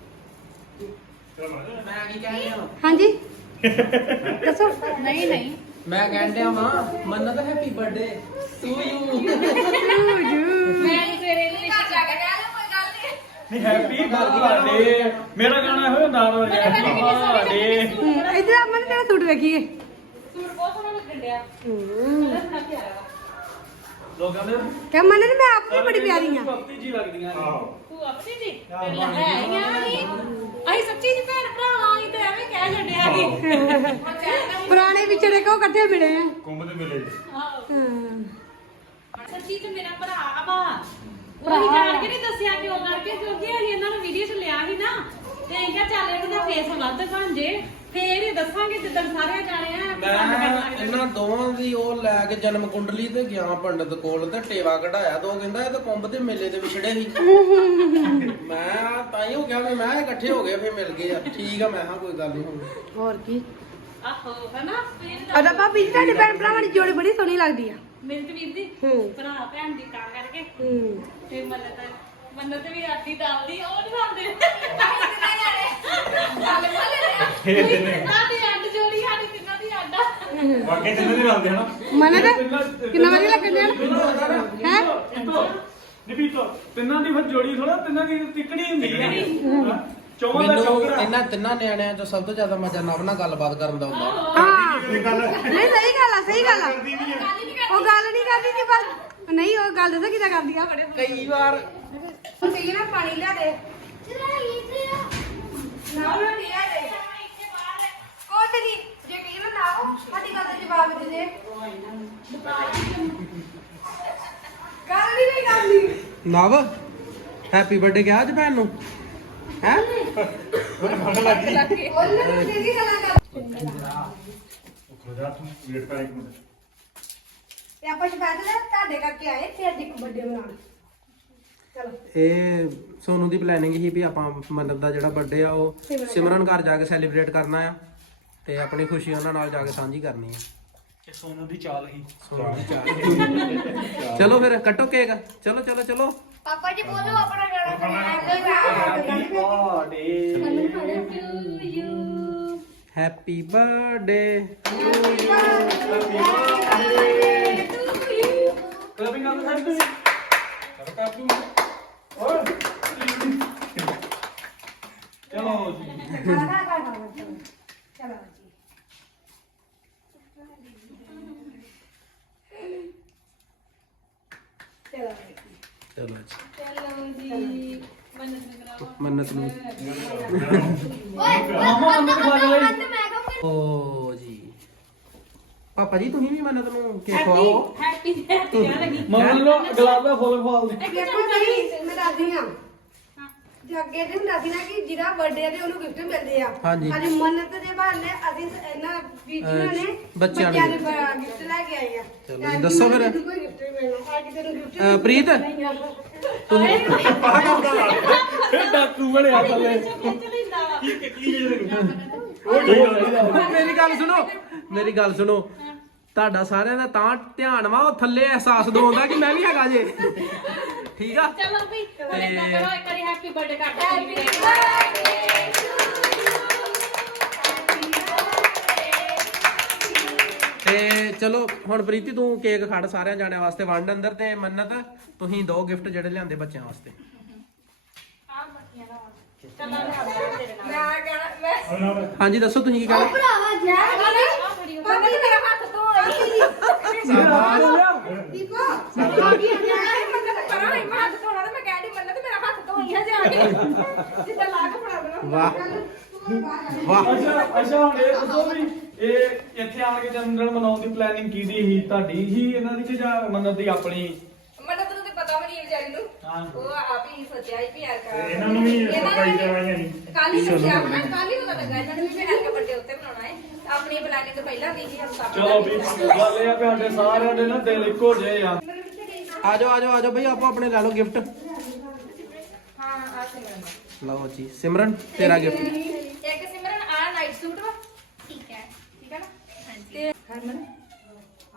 Speaker 5: ਮੈਂ ਕੀ ਕਹਿ ਰਿਹਾ
Speaker 3: ਹਾਂਜੀ ਦੱਸੋ
Speaker 4: ਨਹੀਂ ਨਹੀਂ
Speaker 5: ਮੈਂ ਕਹਿਣ ਡਿਆ ਵਾਂ Mannat happy birthday to you
Speaker 4: ਮੈਂ ਤੇਰੇ ਲਈ
Speaker 2: ਘਰ ਜਾ ਕੇ ਕਹਿ ਲਓ ਕੋਈ ਗੱਲ ਨਹੀਂ
Speaker 7: ਨਹੀਂ ਹੈਪੀ ਬਰਥਡੇ ਮੇਰਾ ਗਾਣਾ ਇਹੋ ਹੁੰਦਾ ਰੋ ਹੈਪੀ ਬਰਥਡੇ
Speaker 3: ਇਧਰ ਅਮਨ ਤੇਰਾ ਸੂਟ ਵੇਖੀਏ
Speaker 4: ਸੂਟ ਬਹੁਤ ਸੋਹਣਾ ਲੱਗਣ ਡਿਆ
Speaker 3: ਹੂੰ
Speaker 4: ਕਲਰ ਬੜਾ ਪਿਆਰਾ ਵਾ
Speaker 7: ਲੋਕਾਂ ਦੇ
Speaker 3: ਕਿ ਮੰਨ ਨੇ ਮੈਂ ਆਪ ਵੀ ਬੜੀ ਪਿਆਰੀ ਆ
Speaker 7: ਭਗਤੀ ਜੀ ਲੱਗਦੀਆਂ ਨੇ
Speaker 4: ਤੂੰ ਆਪਣੀ ਦੀ ਪਹਿਲਾਂ ਹੈ ਹੀ ਆ ਅਸੀਂ ਅਸੀਂ ਸੱਚੀ ਜੀ ਭੈਣ ਭਰਾ ਅਸੀਂ ਤਾਂ ਐਵੇਂ ਕਹਿ ਛੱਡਿਆ ਸੀ
Speaker 3: ਪੁਰਾਣੇ ਵਿਚੜੇ ਕੋ ਇਕੱਠੇ ਮਿਲੇ ਆ
Speaker 1: ਕੁੰਭ ਦੇ ਮੇਲੇ
Speaker 4: ਆਹੋ
Speaker 3: ਹਾਂ
Speaker 4: ਸੱਚੀ ਤੇ ਮੇਰਾ ਭਰਾ ਵਾ ਉਹ ਜਾਣ ਕੇ ਨਹੀਂ ਦੱਸਿਆ ਕਿ ਉਹ ਕਰਕੇ ਕਿਉਂਕਿ ਅਸੀਂ ਇਹਨਾਂ ਨੂੰ ਵੀਡੀਓ 'ਚ ਲਿਆ ਸੀ ਨਾ ਤੇ ਅਸੀਂ ਕਿਹਾ ਚੱਲ ਇਹਦਾ ਫੇਸ ਵੱਧ ਬਣ ਜੇ ਫੇਰ ਹੀ ਦੱਸਾਂਗੇ ਜਿੱਦਣ ਸਾਰੇ ਜਾਣੇ ਆ
Speaker 5: ਮੈਂ ਇਹਨਾਂ ਦੋਵਾਂ ਦੀ ਉਹ ਲੈ ਕੇ ਜਨਮ ਕੁੰਡਲੀ ਤੇ ਗਿਆ ਪੰਡਤ ਕੋਲ ਤੇ ਟੇਵਾ ਕਢਾਇਆ ਤੇ ਉਹ ਕਹਿੰਦਾ ਇਹ ਤਾਂ ਕੁੰਭ ਦੇ ਮੇਲੇ ਦੇ ਵਿਛੜੇ ਸੀ ਮੈਂ ਤਾਂ ਹੀ ਹੋ ਗਿਆ ਵੀ ਮੈਂ ਇਕੱਠੇ ਹੋ ਗਏ ਫੇਰ ਮਿਲ ਗਏ ਆ ਠੀਕ ਆ ਮੈਂ ਹਾਂ ਕੋਈ ਗੱਲ ਨਹੀਂ ਹੁਣ
Speaker 3: ਹੋਰ ਕੀ
Speaker 4: ਆਹੋ ਹਨਾ ਫੇਰ
Speaker 3: ਅਦਾ ਭਾਬੀ ਜੀ ਤੁਹਾਡੇ ਭੈਣ ਭਰਾਵਾਂ ਦੀ ਜੋੜੀ ਬੜੀ ਸੋਹਣੀ ਲੱਗਦੀ ਆ
Speaker 4: ਮਿੰਟ ਵੀਰ ਦੀ
Speaker 3: ਹੂੰ
Speaker 4: ਭਰਾ ਭੈਣ ਦੀ ਤਾਂ ਕਰਕੇ
Speaker 3: ਹੂੰ
Speaker 4: ਤੇ ਮੰਨਤ ਮੰਨਤ ਵੀ ਆਦੀ ਦਾਲਦੀ ਉਹ ਨਹੀਂ ਖਾਂਦੇ
Speaker 1: ਇਹ ਦਿਨੇ
Speaker 4: ਸਾਡੀ ਅੱਡ ਜੋੜੀ ਸਾਡੀ ਤਿੰਨਾਂ ਦੀ ਅੱਡ ਆ
Speaker 1: ਵਾਕੇ ਜਿੰਨੇ ਦੇ ਰਲਦੇ ਹਨਾ
Speaker 3: ਮਨ ਤੇ ਕਿੰਨਾ ਵਧੀਆ ਲੱਗਣ ਡਿਆ ਹੈ
Speaker 7: ਨਿਬੀਤੋ ਤਿੰਨਾਂ ਦੀ ਫਿਰ ਜੋੜੀ ਥੋੜਾ ਤਿੰਨਾਂ ਦੀ ਤਿੱਕੜੀ ਹੁੰਦੀ ਆ ਚੌਵਾਂ ਦਾ
Speaker 5: ਮੈਨੂੰ
Speaker 7: ਚੌਕਰਾ
Speaker 5: ਇਹਨਾਂ ਤਿੰਨਾਂ ਨਿਆਣਿਆਂ ਤੋਂ ਸਭ ਤੋਂ ਜ਼ਿਆਦਾ ਮਜ਼ਾ ਨਵ ਨਾਲ ਗੱਲਬਾਤ ਕਰਨ ਦਾ ਹੁੰਦਾ
Speaker 3: ਹਾਂ
Speaker 1: ਇਹ ਗੱਲ
Speaker 3: ਨਹੀਂ ਸਹੀ ਗੱਲ ਆ ਸਹੀ ਗੱਲ ਆ ਉਹ ਗੱਲ ਨਹੀਂ ਕਰਦੀ ਸੀ ਪਰ ਨਹੀਂ ਉਹ ਗੱਲ ਦੱਸੋ ਕਿਦਾਂ ਕਰਦੀ ਆ ਬੜੇ
Speaker 5: ਕਈ ਵਾਰ
Speaker 3: ਹੁਣ ਕਹੀਏ ਨਾ ਪਾਣੀ ਲਿਆ ਦੇ ਨਾ ਨਾ ਲਿਆ ਦੇ ਕੋਟ ਨਹੀਂ ਜੇ ਕਹੀਏ ਨਾ ਨਾ ਉਹ ਸਾਡੀ ਗੱਲ ਦਾ ਜਵਾਬ ਦੇ ਦੇ ਗੱਲ ਨਹੀਂ ਨਹੀਂ ਕਰਦੀ
Speaker 5: ਨਵ ਹੈਪੀ ਬਰਥਡੇ ਕਿਹਾ ਅੱਜ ਭੈਣ ਨੂੰ ਹੈ
Speaker 1: ਮਨ ਲੱਗੀ
Speaker 3: ਉਹਨੇ ਤਾਂ ਤੇਰੀ ਗੱਲਾਂ ਕਰ
Speaker 1: ਖੁਦਾ ਤੂੰ ਵੇਟ ਕਰ ਇੱਕ ਮਿੰਟ
Speaker 3: ਤੇ ਆਪਾਂ ਸਪੈਸ਼ਲ ਤੁਹਾਡੇ ਕਰਕੇ ਆਏ ਤੇ ਅੱਜ ਇੱਕ ਬਰਥਡੇ ਮਨਾਉਣ ਚਲੋ
Speaker 5: ਇਹ ਸੋਨੂ ਦੀ ਪਲੈਨਿੰਗ ਸੀ ਵੀ ਆਪਾਂ ਮੰਨਤ ਦਾ ਜਿਹੜਾ ਬਰਥਡੇ ਆ ਉਹ ਸਿਮਰਨ ਘਰ ਜਾ ਕੇ ਸੈਲੀਬ੍ਰੇਟ ਕਰਨਾ ਆ ਤੇ ਆਪਣੀ ਖੁਸ਼ੀ ਉਹਨਾਂ ਨਾਲ ਜਾ ਕੇ ਸਾਂਝੀ ਕਰਨੀ ਆ
Speaker 7: ਇਹ ਸੋਨੂ ਦੀ ਚਾਲ ਹੀ
Speaker 5: ਸੋਨੂ ਦੀ ਚਾਹ ਚਲੋ ਫਿਰ ਕੱਟੋ ਕੇਕ ਚਲੋ ਚਲੋ ਚਲੋ
Speaker 3: ਪਾਪਾ ਜੀ ਬੋਲੋ ਆਪਣਾ ਗਾਣਾ
Speaker 5: ਹੈਪੀ ਬਰਥਡੇ
Speaker 7: ਕਲਬਿੰਗ ਆ ਤਾਂ ਤੁਸੀਂ ਚਲੋ ਜੀ
Speaker 3: ਚਲੋ ਚਲੋ
Speaker 5: ਚਲੋ ਜੀ
Speaker 4: ਚਲੋ ਜੀ ਮੰਨਤ ਨੂੰ ਕਰਾਓ
Speaker 7: ਮਾਮਾ ਅੰਦਰ ਖਾ ਲਈ
Speaker 5: ਓ ਜੀ ਪਾਪਾ ਜੀ ਤੁਸੀਂ ਵੀ ਮੰਨਤ ਨੂੰ ਕੇਕ ਖਵਾਓ
Speaker 4: ਹੈਪੀ ਹੈਪੀ ਕਹਿ ਲੱਗੀ
Speaker 7: ਮਾਮਾ ਨੂੰ ਗੁਲਾਬ ਦਾ ਫੁੱਲ ਫਾਲ ਦੇ
Speaker 3: ਦੇਖੋ ਨਹੀਂ ਮੈਂ ਦੱਸਦੀ ਆ ਜੇ ਅੱਗੇ ਤੇ ਹੁੰਦਾ ਸੀ ਨਾ ਕਿ ਜਿਹਦਾ ਬਰਥਡੇ ਆ ਤੇ ਉਹਨੂੰ ਗਿਫਟ ਮਿਲਦੇ ਆ
Speaker 5: ਹਾਂਜੀ।
Speaker 3: ਅੱਜ ਮੰਨਤ ਦੇ ਬਹਾਨੇ ਅਸੀਂ ਇਹਨਾਂ ਵੀਡੀਓ ਨੇ
Speaker 5: ਬੱਚਿਆਂ ਨੂੰ
Speaker 3: ਗਿਫਟ ਲੈ ਕੇ ਆਏ ਆ
Speaker 5: ਚਲੋ ਜੀ, ਦੱਸੋ ਫਿਰ।
Speaker 3: ਕੋਈ ਗਿਫਟ ਨਹੀਂ ਮਿਲਣਾ ਅੱਜ ਕਿਸੇ ਨੂੰ ਗਿਫਟ
Speaker 5: ਅਹ, ਪ੍ਰੀਤ
Speaker 7: ਫਿਰ ਡਾਕੂ ਬਣਿਆ ਥੱਲੇ
Speaker 5: ਮੇਰੀ ਗੱਲ ਸੁਣੋ ਮੇਰੀ ਗੱਲ ਸੁਣੋ ਤੁਹਾਡਾ ਸਾਰਿਆਂ ਦਾ ਤਾਂ ਧਿਆਨ ਵਾ ਉਹ ਥੱਲੇ ਅਹਿਸਾਸ ਦਵਾਉਂਦਾ ਕਿ ਮੈਂ ਵੀ ਹੈਗਾ ਜੇ ਠੀਕ ਆ
Speaker 4: ਚਲੋ ਵੀ ਹੁਣ ਇਦਾਂ ਕਰੋ ਇੱਕ ਵਾਰੀ ਹੈਪੀ ਬਰਥਡੇ ਕਰ ਦਿਓ
Speaker 5: ਤੇ ਚਲੋ ਹੁਣ ਪ੍ਰੀਤੀ ਤੂੰ ਕੇਕ ਖੜ ਸਾਰਿਆਂ ਜਾਣਿਆਂ ਵਾਸਤੇ ਵੰਡ ਅੰਦਰ ਤੇ ਮੰਨਤ ਤੁਸੀਂ ਦੋ ਗਿਫਟ ਜਿਹੜੇ ਲਿਆਂਦੇ ਬੱਚਿਆਂ ਵਾਸਤੇ
Speaker 3: ਮੈਂ ਕਹਿਣਾ ਮੈਂ
Speaker 5: ਹਾਂਜੀ ਦੱਸੋ ਤੁਸੀਂ ਕੀ ਕਹਿਣਾ
Speaker 3: ਭਰਾਵਾ ਜੈ ਮੰਨਤ ਮੇਰਾ ਹੱਥ ਧੋਣਾ ਸੀ ਦੀਪਾ ਸਾਡੀ ਜੈ ਮੰਨਤ ਕਰਾਂ ਮੈਂ ਹੱਥ ਧੋਣਾ ਤੇ ਮੈਂ ਕਹਿ ਦੀ ਮੰਨਤ ਮੇਰਾ ਹੱਥ ਧੋਈ ਆ ਜਾ ਕੇ ਜਿੱਦਾਂ ਲਾ ਕੇ ਫੜਾ ਦੇਣਾ
Speaker 5: ਵਾਹ ਵਾਹ
Speaker 7: ਅੱਛਾ ਅੱਛਾ ਹੁਣ ਇਹ ਦੱਸੋ ਵੀ ਇਹ ਇੱਥੇ ਆਣ ਕੇ ਜਨਮ ਦਿਨ ਮਨਾਉਣ ਦੀ ਪਲੈਨਿੰਗ ਕਿਹਦੀ ਸੀ ਤੁਹਾਡੀ ਹੀ ਇਹਨਾਂ ਦੀ ਕਿ ਜਾਂ ਮੰਨਤ ਦੀ ਆਪਣੀ
Speaker 2: ਮੰਨਤ ਨੂੰ ਤੇ ਪਤਾ ਵੀ ਨਹੀਂ ਵਿਚਾਰੀ ਨੂੰ
Speaker 7: ਹਾਂ
Speaker 2: ਉਹ ਆਪ ਹੀ ਸੋਚਿਆ ਹੀ ਵੀ ਯਾਰ ਕਰ
Speaker 1: ਇਹਨਾਂ ਨੂੰ ਵੀ ਸਰਪ੍ਰਾਈਜ਼ ਕਰਵਾਈਆਂ ਸੀ
Speaker 2: ਕੱਲ ਹੀ ਸੋਚਿਆ ਆਪਣਾ ਕੱਲ ਹੀ ਪਤਾ ਲੱਗਾ ਇਹਨਾਂ ਨੂੰ ਵੀ ਮੈਂ ਐਲਕੇ ਵੱਡੇ ਉੱਤੇ ਬਣਾਉਣਾ ਹੈ ਆਪਣੀ ਪਲਾਨਿੰਗ ਤੋਂ ਪਹਿਲਾਂ ਵੀ ਸੀ ਹਮ ਸਭ
Speaker 7: ਚਲੋ ਵੀ ਗੱਲ ਇਹ ਆ ਕਿ ਸਾਡੇ ਸਾਰਿਆਂ ਦੇ ਨਾ ਦਿਲ ਇੱਕੋ ਜਿਹੇ ਆ
Speaker 5: ਆਜੋ ਆਜੋ ਆਜੋ ਬਈ ਆਪੋ ਆਪਣੇ ਲੈ ਲਓ ਗਿਫਟ
Speaker 2: ਹਾਂ ਆ ਸਿਮਰਨ
Speaker 5: ਲਓ ਜੀ ਸਿਮਰਨ ਤੇਰਾ ਗਿਫਟ
Speaker 2: ਇੱਕ ਸਿਮਰਨ ਆ ਨਾਈਟ ਸੂਟ ਵਾ ਠੀਕ ਹੈ ਠੀਕ ਹੈ ਨਾ ਹਾਂਜੀ ਤੇ ਹਰਮਨ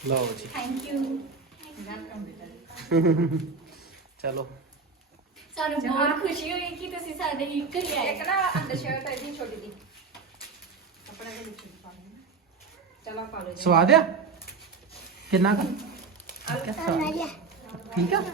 Speaker 5: ਲਓ ਜੀ
Speaker 3: ਥੈਂਕ ਯੂ
Speaker 5: ਚਲੋ
Speaker 3: ਸਾਨੂੰ ਬਹੁਤ ਖੁਸ਼ੀ ਹੋਈ ਕਿ ਤੁਸੀਂ ਸਾਡੇ ਲਈ ਘਰੇ ਆਏ
Speaker 2: ਇੱਕ ਨਾ ਅੰਦਰ ਸ਼ਰਟ ਹੈ ਜੀ ਛੋਟੀ ਦੀ ਕੱਪੜਾ ਦੇ ਵਿੱਚ ਪਾ ਲੈਣਾ ਚਲੋ ਪਾ ਲਓ ਜੀ
Speaker 5: ਸਵਾਦ ਆ ਕਿੰਨਾ ਕੁ? ਠੀਕ ਆ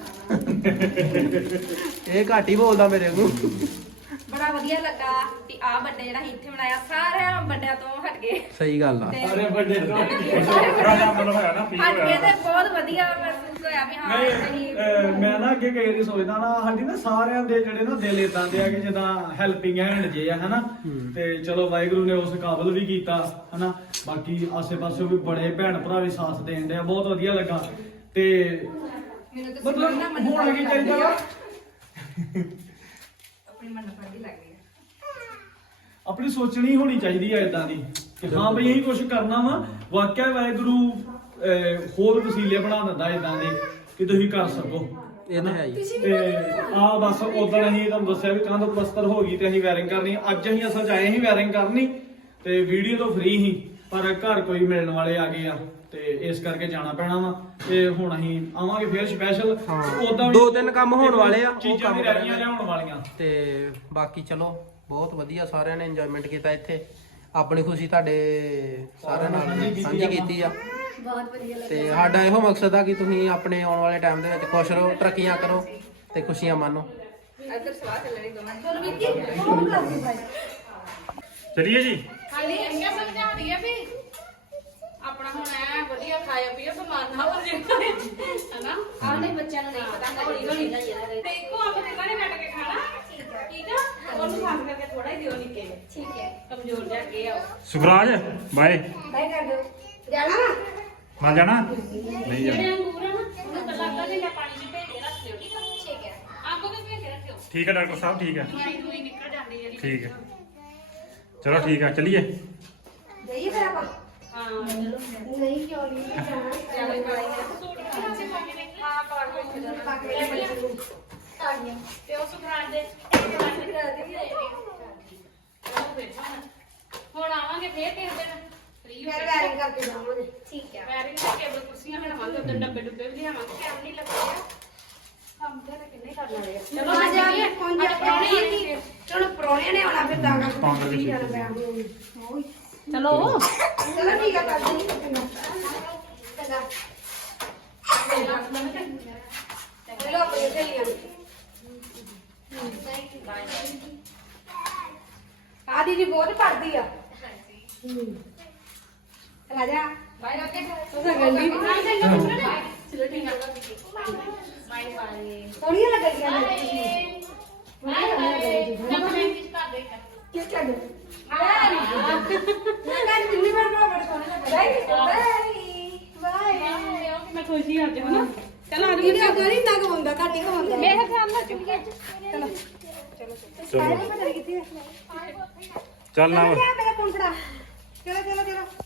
Speaker 5: ਇਹ ਘੱਟ ਹੀ ਬੋਲਦਾ ਮੇਰੇ ਨੂੰ
Speaker 2: ਬੜਾ ਵਧੀਆ ਲੱਗਾ ਕਿ ਆ ਬੰਦੇ ਜਿਹੜਾ ਅਸੀਂ ਇੱਥੇ ਬਣਾਇਆ ਸਾਰਿਆਂ ਬੰਦਿਆਂ ਤੋਂ ਹਟ ਗਏ
Speaker 5: ਸਹੀ ਗੱਲ ਆ
Speaker 2: ਤੇ
Speaker 7: ਅਰੇ ਵੱਡੇ ਤੋਂ
Speaker 1: ਥੋੜਾ ਜਿਹਾ ਮਤਲਬ ਹੋਇਆ ਨਾ ਫੀਲ
Speaker 2: ਹਟ ਗਏ
Speaker 1: ਹੋਇਆ
Speaker 2: ਤੇ ਬਹੁਤ ਵਧੀਆ ਮਹਿਸੂਸ ਹੋਇਆ ਵੀ ਹਾਂ
Speaker 7: ਨਹੀਂ
Speaker 2: ਅਸੀਂ
Speaker 7: ਅਹ, ਮੈਂ ਨਾ ਅੱਗੇ ਕਈ ਵਾਰੀ ਸੋਚਦਾ ਨਾ ਸਾਡੀ ਨਾ ਸਾਰਿਆਂ ਦੇ ਜਿਹੜੇ ਨਾ ਦਿਲ ਇਦਾਂ ਦੇ ਆ ਕਿ ਜਿੱਦਾਂ ਹੈਲਪਿੰਗ ਹੈਂਡ ਜੇ ਆ ਹਨਾ ਤੇ ਚਲੋ ਵਾਹਿਗੁਰੂ ਨੇ ਉਸ ਕਾਬਲ ਵੀ ਕੀਤਾ ਹਨਾ ਬਾਕੀ ਆਸੇ-ਪਾਸੇ ਵੀ ਬੜੇ ਭੈਣ ਭਰਾ ਵੀ ਸਾਥ ਦੇਣ ਦੇ ਆ ਬਹੁਤ ਵਧੀਆ ਲੱਗਾ ਤੇ
Speaker 2: ਮੈਨੂੰ ਤਾਂ
Speaker 7: ਮਤਲਬ
Speaker 2: ਸੁਣਨਾ ਮੈਨੂੰ
Speaker 7: ਹੋਣਾ ਕੀ ਚਾਹੀਦਾ ਵਾ
Speaker 2: ਆਪਣੀ ਮਨ ਫੜਦੀ ਲੱਗ ਗਈ
Speaker 7: ਆਪਣੀ ਸੋਚਣੀ ਹੋਣੀ ਚਾਹੀਦੀ ਹੈ ਇਦਾਂ ਦੀ ਕਿ ਹਾਂ ਬਈ ਇਹੀ ਕੁਝ ਕਰਨਾ ਵਾ ਵਾਕਿਆ ਵਾਹਿਗੁਰੂ ਅਹ, ਹੋਰ ਵਸੀਲੇ ਬਣਾ ਦਿੰਦਾ ਇਦਾਂ ਦੇ ਕਿ ਤੁਸੀਂ ਕਰ ਸਕੋ
Speaker 5: ਇਹ ਤਾਂ ਹੈ ਹੀ
Speaker 7: ਤੇ ਆ ਬਸ ਉਦੋਂ ਅਸੀਂ ਤੁਹਾਨੂੰ ਦੱਸਿਆ ਵੀ ਕੰਧ ਪਲਸਤਰ ਹੋ ਗਈ ਤੇ ਅਸੀਂ ਵਾਇਰਿੰਗ ਕਰਨੀ ਅੱਜ ਅਸੀਂ ਅਸਲ 'ਚ ਆਏ ਸੀ ਵਾਇਰਿੰਗ ਕਰਨੀ ਤੇ ਵੀਡੀਓ ਤੋਂ ਫ੍ਰੀ ਸੀ ਪਰ ਘਰ ਕੋਈ ਮਿਲਣ ਵਾਲੇ ਆ ਗਏ ਆ ਤੇ ਇਸ ਕਰਕੇ ਜਾਣਾ ਪੈਣਾ ਵਾ ਤੇ ਹੁਣ ਅਸੀਂ ਆਵਾਂਗੇ ਫੇਰ ਸਪੈਸ਼ਲ ਉਦਾਂ
Speaker 5: ਦੋ ਤਿੰਨ ਕੰਮ ਹੋਣ ਵਾਲੇ ਆ, ਉਹ
Speaker 7: ਚੀਜ਼ਾਂ
Speaker 5: ਕੰਮ
Speaker 7: ਵੀ ਰਹਿ ਗਈਆਂ
Speaker 5: ਕਰਾਂਗੇ।
Speaker 7: ਲਿਆਉਣ ਵਾਲੀਆਂ
Speaker 5: ਤੇ ਬਾਕੀ ਚਲੋ ਬਹੁਤ ਵਧੀਆ ਸਾਰਿਆਂ ਨੇ ਇੰਜੋਇਮੈਂਟ ਕੀਤਾ ਇੱਥੇ ਆਪਣੀ ਖੁਸ਼ੀ ਤੁਹਾਡੇ ਸਾਰਿਆਂ ਨਾਲ ਸਾਂਝੀ ਕੀਤੀ ਆ
Speaker 3: ਬਹੁਤ ਵਧੀਆ ਲੱਗਾ
Speaker 5: ਤੇ ਸਾਡਾ ਇਹੋ ਮਕਸਦ ਆ ਕਿ ਤੁਸੀਂ ਆਪਣੇ ਆਉਣ ਵਾਲੇ ਟਾਈਮ ਦੇ ਵਿੱਚ ਖੁਸ਼ ਰਹੋ ਤਰੱਕੀਆਂ ਕਰੋ ਤੇ ਖੁਸ਼ੀਆਂ ਮਾਣੋ
Speaker 2: ਇੱਧਰ ਸਵਾਹ ਚੱਲਣੀ ਦੋਵਾਂ ਦੀ
Speaker 3: ਚਲੋ ਵਿੱਕੀ ਫੋਨ ਕਰ ਦੇ ਭਾਈ
Speaker 1: ਚਲਿਏ ਜੀ
Speaker 4: ਹਾਲੇ ਇੰਨਾ ਸਮਝਾ ਰਹੀ ਆ ਵੀ ਆਪਣਾ ਹੁਣ ਐ ਵਧੀਆ ਖਾਇਆ ਪੀਆ ਬਿਮਾਰ ਨਾ ਹੋ ਜਾਏ ਹਨਾ
Speaker 3: ਆਉਂਦੇ ਬੱਚਿਆਂ ਨੂੰ ਨਹੀਂ ਪਤਾ
Speaker 4: ਹੌਲੀ ਹੌਲੀ ਤੇ ਇੱਕੋ ਅੱਖ ਤੇ ਕਾਹਨੇ ਕੱਟ ਕੇ ਖਾਣਾ ਠੀਕ ਆ ਉਹਨੂੰ ਖਾਸ ਕਰਕੇ ਥੋੜਾ ਹੀ ਦਿਓ ਨਿੱਕੇ ਨੂੰ
Speaker 3: ਠੀਕ ਹੈ
Speaker 4: ਕਮਜ਼ੋਰ ਜਾ ਕੇ ਆਓ
Speaker 1: ਸੁਖਰਾਜ ਬਾਏ
Speaker 3: ਬਾਈ ਕਰ ਦਿਓ ਜਾਣਾ
Speaker 1: ਨਾ ਜਾਣਾ ਨਹੀਂ
Speaker 4: ਜਿਹੜੇ
Speaker 1: ਜਾਣਾ
Speaker 4: ਅੰਗੂਰ ਆ ਨਾ ਉਹਨੂੰ ਪਹਿਲਾਂ ਅੱਧਾ ਘੰਟਾ ਪਾਣੀ ਵਿੱਚ ਭੇਜ ਕੇ ਰੱਖ ਲਿਓ ਠੀਕ ਆ
Speaker 3: ਠੀਕ ਹੈ
Speaker 4: ਅੱਗੋਂ ਵੀ ਭੇਜ ਕੇ ਰੱਖਿਓ
Speaker 1: ਠੀਕ ਹੈ ਡਾਕਟਰ ਸਾਹਿਬ ਠੀਕ ਹੈ
Speaker 4: ਦਵਾਈ ਦੂਈ ਨਿਕਲ ਜਾਂਦੀ ਜਿਹੜੀ
Speaker 1: ਠੀਕ ਹੈ ਚਲੋ ਠੀਕ ਹੈ ਚਲਿਏ
Speaker 3: ਜਾਈਏ ਫਿਰ ਆਪਾਂ
Speaker 4: ਹਾਂ
Speaker 3: ਨਹੀਂ ਕਿਉਂ ਨਹੀਂ ਜਾਣਾ
Speaker 2: ਚੱਲ ਪਾਣੀ
Speaker 4: ਸੂਟ ਕਿੱਥੇ ਪਾ ਕੇ ਦੇਖੀ
Speaker 2: ਹਾਂ ਪਾ ਕੇ ਇੱਥੇ ਜਾਣਾ।
Speaker 3: ਪਾ ਕੇ ਬੱਚੇ ਨੂੰ ਤਾੜੀਆਂ
Speaker 4: ਤੇ ਉਹ ਸੁਖਰਾਜ ਦੇ ਹੁਣ ਆਵਾਂਗੇ ਫੇਰ ਕਿਸੇ ਦਿਨ ਫ੍ਰੀ ਹੋ
Speaker 3: ਫਿਰ
Speaker 4: ਕੇ
Speaker 3: ਵੈਰਿੰਗ ਕਰਕੇ ਜਾਵਾਂਗੇ ਠੀਕ ਹੈ
Speaker 4: ਵੈਰਿੰਗ ਦੇ ਕੇਬਲ ਕੁਰਸੀਆਂ ਬਣਾਵਾਂਗੇ ਉਧਰ ਡੱਬੇ ਡੁੱਬੇ ਵੀ ਲਿਆਵਾਂਗੇ ਟਾਈਮ ਨਹੀਂ ਲੱਗਦਾ ਕੰਮ ਤੇ ਕਿੰਨੇ ਕਰਨਾ ਰਿਹਾ
Speaker 3: ਚਲੋ ਆ ਜਾਈਏ ਪਹੁੰਚ ਜਾਈਏ ਚਲੋ ਪਰੋਣੇ ਨੇ ਆਉਣਾ ਫਿਰ ਤਾਂ ਕਰਕੇ
Speaker 1: ਤਾਂ ਕਰਕੇ
Speaker 3: ਜਾਣਾ ਪਿਆ ਹੋਈ
Speaker 4: ਚਲੋ
Speaker 3: ਚਲੋ ਠੀਕ ਹੈ ਕਰ ਦਿੰਦੀ ਚੰਗਾ ਚਲੋ ਆਪਣੇ ਚੱਲੀਏ ਆ ਦੀਦੀ ਬਹੁਤ ਪੜਦੀ ਆ ਹੂੰ ਚਲਾ ਜਾ
Speaker 2: ਬਾਏ ਓਕੇ
Speaker 3: ਉਹ ਤਾਂ ਗੰਦੀ
Speaker 4: ਚਲੋ ਠੀਕ ਆ ਬਾਏ ਬਾਏ
Speaker 3: ਸੋਹਣੀਆਂ ਲੱਗਦੀਆਂ ਨੇ
Speaker 4: ਬਾਏ ਬਾਏ ਆਪਣੇ ਵਿੱਚ ਕਰ ਦੇ
Speaker 3: ਕੀ ਕਰ ਦੇ ਮੈਂ ਕਹਿੰਦੀ ਕਿੰਨੀ ਵਾਰ ਬੜਾ ਸੋਹਣਾ ਲੱਗਦਾ ਬਾਏ ਬਾਏ
Speaker 4: ਮੈਂ ਖੁਸ਼ੀ ਅੱਜ ਹਨਾ ਚਲ ਆ
Speaker 3: ਵੀਡੀਓ ਕਰੀ ਨਾ ਕਮਾਉਂਦਾ ਘੱਟ ਹੀ ਕਮਾਉਂਦਾ
Speaker 2: ਮੇਰੇ ਖਿਆਲ ਨਾਲ ਚੁੱਕ
Speaker 3: ਚਲੋ
Speaker 1: ਚਲੋ
Speaker 3: ਪਤਾ ਨਹੀਂ ਕਿੱਥੇ
Speaker 1: ਚੱਲ ਨਾ
Speaker 3: ਮੇਰਾ ਫੋਨ ਫੜਾ ਚਲੋ ਚਲੋ ਚਲੋ